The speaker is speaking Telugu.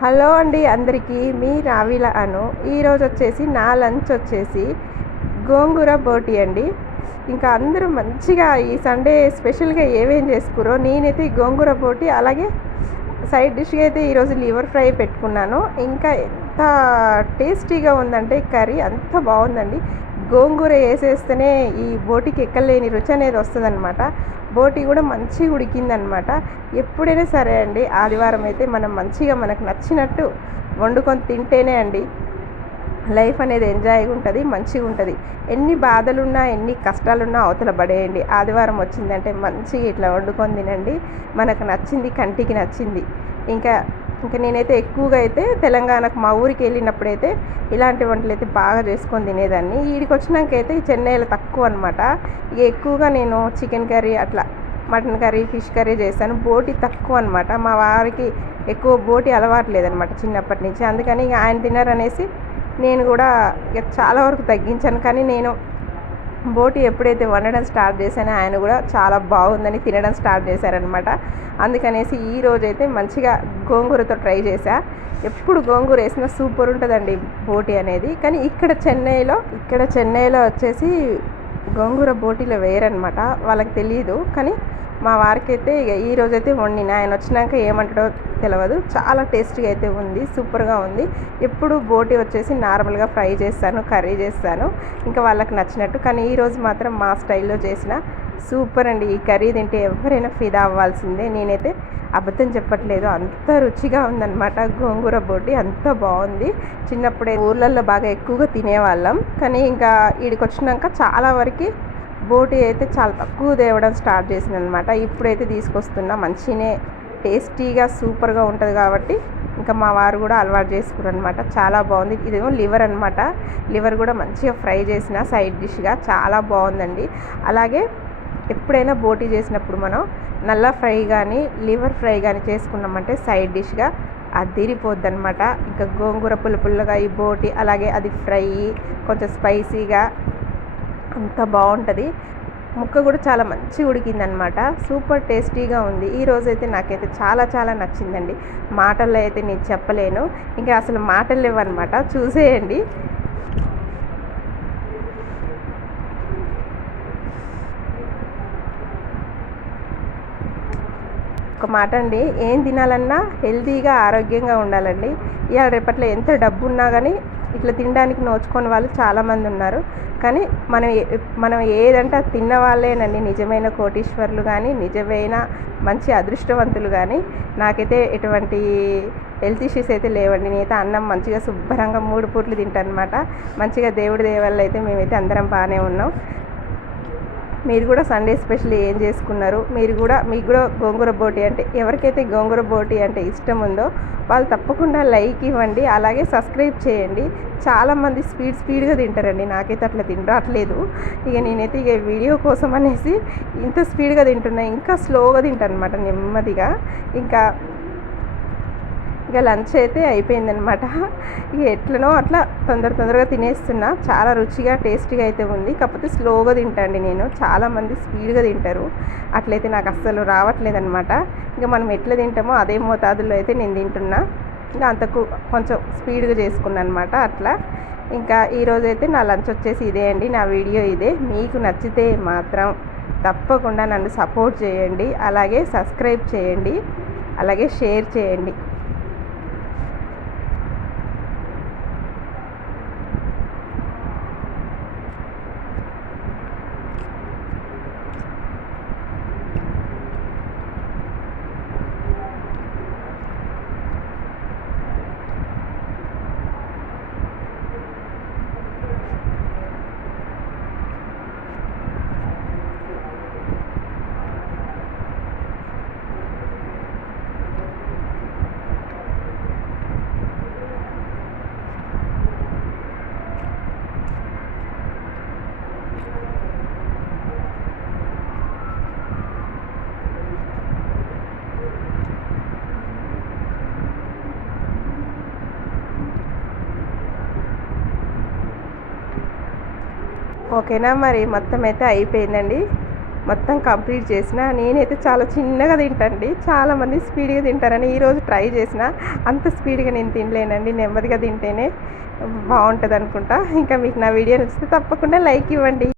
హలో అండి అందరికీ మీ రావిల అను. ఈరోజు వచ్చేసి నా లంచ్ వచ్చేసి గోంగూర బోటి అండి. ఇంకా అందరూ మంచిగా ఈ సండే స్పెషల్గా ఏమేం చేసుకురో నేనైతే గోంగూర బోటి అలాగే సైడ్ డిష్గా అయితే ఈరోజు లివర్ ఫ్రై పెట్టుకున్నాను. ఇంకా ఎంత టేస్టీగా ఉందంటే కర్రీ అంత బాగుందండి. గోంగూర వేసేస్తేనే ఈ బోటికి ఎక్కలేని రుచి అనేది వస్తుందన్నమాట. బోటి కూడా మంచిగా ఉడికిందనమాట ఎప్పుడైనా సరే అండి ఆదివారం అయితే మనం మంచిగా మనకు నచ్చినట్టు వండుకొని తింటేనే అండి లైఫ్ అనేది ఎంజాయ్గా ఉంటుంది మంచిగా ఉంటుంది. ఎన్ని బాధలున్నా ఎన్ని కష్టాలున్నా అవతల పడేయండి. ఆదివారం వచ్చిందంటే మంచిగా ఇట్లా వండుకొని తినండి. మనకు నచ్చింది కంటికి నచ్చింది. ఇంకా ఇంకా నేనైతే ఎక్కువగా అయితే తెలంగాణకు మా ఊరికి వెళ్ళినప్పుడైతే ఇలాంటి వంటలు అయితే బాగా చేసుకొని తినేదాన్ని. వీడికి వచ్చినాక అయితే చెన్నైలో తక్కువ అనమాట ఇక ఎక్కువగా నేను చికెన్ కర్రీ అట్లా మటన్ కర్రీ ఫిష్ కర్రీ చేశాను. బోటి తక్కువ అనమాట మా వారికి ఎక్కువ బోటి అలవాటు లేదనమాట చిన్నప్పటి నుంచి. అందుకని ఇక ఆయన తినరనేసి నేను కూడా ఇక చాలా వరకు తగ్గించాను. కానీ నేను బోటి ఎప్పుడైతే వండడం స్టార్ట్ చేశానో ఆయన కూడా చాలా బాగుందని తినడం స్టార్ట్ చేశారనమాట అందుకనేసి ఈ రోజైతే మంచిగా గోంగూరతో ట్రై చేశా. ఎప్పుడు గోంగూర వేసినా సూపర్ ఉంటుందండి బోటి అనేది. కానీ ఇక్కడ చెన్నైలో ఇక్కడ చెన్నైలో వచ్చేసి గోంగూర బోటీలో వేయరనమాట వాళ్ళకి తెలియదు కానీ మా వారికి అయితే ఇక ఈ రోజైతే వండిన. ఆయన వచ్చినాక ఏమంటాడో తెలియదు చాలా టేస్టీగా అయితే ఉంది. సూపర్గా ఉంది. ఎప్పుడు బోటి వచ్చేసి నార్మల్గా ఫ్రై చేస్తాను కర్రీ చేస్తాను. ఇంకా వాళ్ళకి నచ్చినట్టు. కానీ ఈరోజు మాత్రం మా స్టైల్లో చేసిన సూపర్ అండి. ఈ కర్రీ తింటే ఎవరైనా ఫిదా అవ్వాల్సిందే. నేనైతే అబద్ధం చెప్పట్లేదు. అంత రుచిగా ఉందన్నమాట. గోంగూర బోటి అంత బాగుంది. చిన్నప్పుడే ఊర్లలో బాగా ఎక్కువగా తినేవాళ్ళం. కానీ ఇంకా వీడికి వచ్చినాక చాలా వరకు బోటి అయితే చాలా తక్కువ తేవడం స్టార్ట్ చేసింది అనమాట ఇప్పుడైతే తీసుకొస్తున్నా మంచినే టేస్టీగా సూపర్గా ఉంటుంది కాబట్టి ఇంకా మా వారు కూడా అలవాటు చేసుకున్నారు అనమాట చాలా బాగుంది. ఇదేమో లివర్ అనమాట లివర్ కూడా మంచిగా ఫ్రై చేసిన సైడ్ డిష్గా చాలా బాగుందండి. అలాగే ఎప్పుడైనా బోటీ చేసినప్పుడు మనం నల్ల ఫ్రై కానీ లివర్ ఫ్రై కానీ చేసుకున్నామంటే సైడ్ డిష్గా అదిరిపోద్ది అనమాట ఇంకా గోంగూర పుల్ల పుల్లగా ఈ బోటి అలాగే అది ఫ్రై కొంచెం స్పైసీగా అంత బాగుంటుంది ముక్క కూడా చాలా మంచిగా ఉడికిందనమాట సూపర్ టేస్టీగా ఉంది. ఈ రోజైతే నాకైతే చాలా చాలా నచ్చిందండి. మాటల్లో అయితే నేను చెప్పలేను. ఇంకా అసలు మాటలు లేవన్నమాట. చూసేయండి. ఒక మాట అండి. ఏం తినాలన్నా హెల్తీగా ఆరోగ్యంగా ఉండాలండి. ఇవాళ రేపట్లో ఎంత డబ్బు ఉన్నా కానీ ఇట్లా తినడానికి నోచుకొని వాళ్ళు చాలామంది ఉన్నారు. కానీ మనం మనం ఏదంటే తిన్న వాళ్ళేనండి నిజమైన కోటీశ్వరులు కానీ నిజమైన మంచి అదృష్టవంతులు కానీ నాకైతే ఎటువంటి హెల్త్ ఇష్యూస్ అయితే లేవండి. నేనైతే అన్నం మంచిగా శుభ్రంగా మూడు పూట్లు తింటాను అనమాట మంచిగా దేవుడి దేవాళ్ళు అయితే మేమైతే అందరం బాగానే ఉన్నాం. మీరు కూడా సండే స్పెషల్ ఏం చేసుకున్నారు? మీరు కూడా మీకు కూడా గోంగూర బోటి అంటే ఎవరికైతే గోంగూర బోటి అంటే ఇష్టం ఉందో వాళ్ళు తప్పకుండా లైక్ ఇవ్వండి. అలాగే సబ్స్క్రైబ్ చేయండి. చాలామంది స్పీడ్ స్పీడ్గా తింటారండి. నాకైతే అట్లా తినరాట్లేదు ఇక నేనైతే ఇక వీడియో కోసం అనేసి ఇంత స్పీడ్గా తింటున్నా ఇంకా స్లోగా తింటాను అనమాట నెమ్మదిగా. ఇంకా ఇక లంచ్ అయితే అయిపోయిందనమాట ఇక ఎట్లనో అట్లా తొందర తొందరగా తినేస్తున్నా. చాలా రుచిగా టేస్టీగా అయితే ఉంది. కాకపోతే స్లోగా తింటాండి నేను. చాలామంది స్పీడ్గా తింటారు. అట్లయితే నాకు అస్సలు రావట్లేదు అనమాట ఇంకా మనం ఎట్లా తింటామో అదే మోతాదులో అయితే నేను తింటున్నా. ఇంకా అంతకు కొంచెం స్పీడ్గా చేసుకున్నాను అనమాట అట్లా. ఇంకా ఈరోజైతే నా లంచ్ వచ్చేసి ఇదే అండి. నా వీడియో ఇదే. మీకు నచ్చితే మాత్రం తప్పకుండా నన్ను సపోర్ట్ చేయండి. అలాగే సబ్స్క్రైబ్ చేయండి. అలాగే షేర్ చేయండి. ఓకేనా? మరి మొత్తం అయితే అయిపోయిందండి. మొత్తం కంప్లీట్ చేసిన. నేనైతే చాలా చిన్నగా తింటండి చాలామంది స్పీడ్గా తింటారని ఈరోజు ట్రై చేసిన. అంత స్పీడ్గా నేను తినలేనండి. నెమ్మదిగా తింటేనే బాగుంటుంది అనుకుంటా ఇంకా మీకు నా వీడియో నచ్చితే తప్పకుండా లైక్ ఇవ్వండి.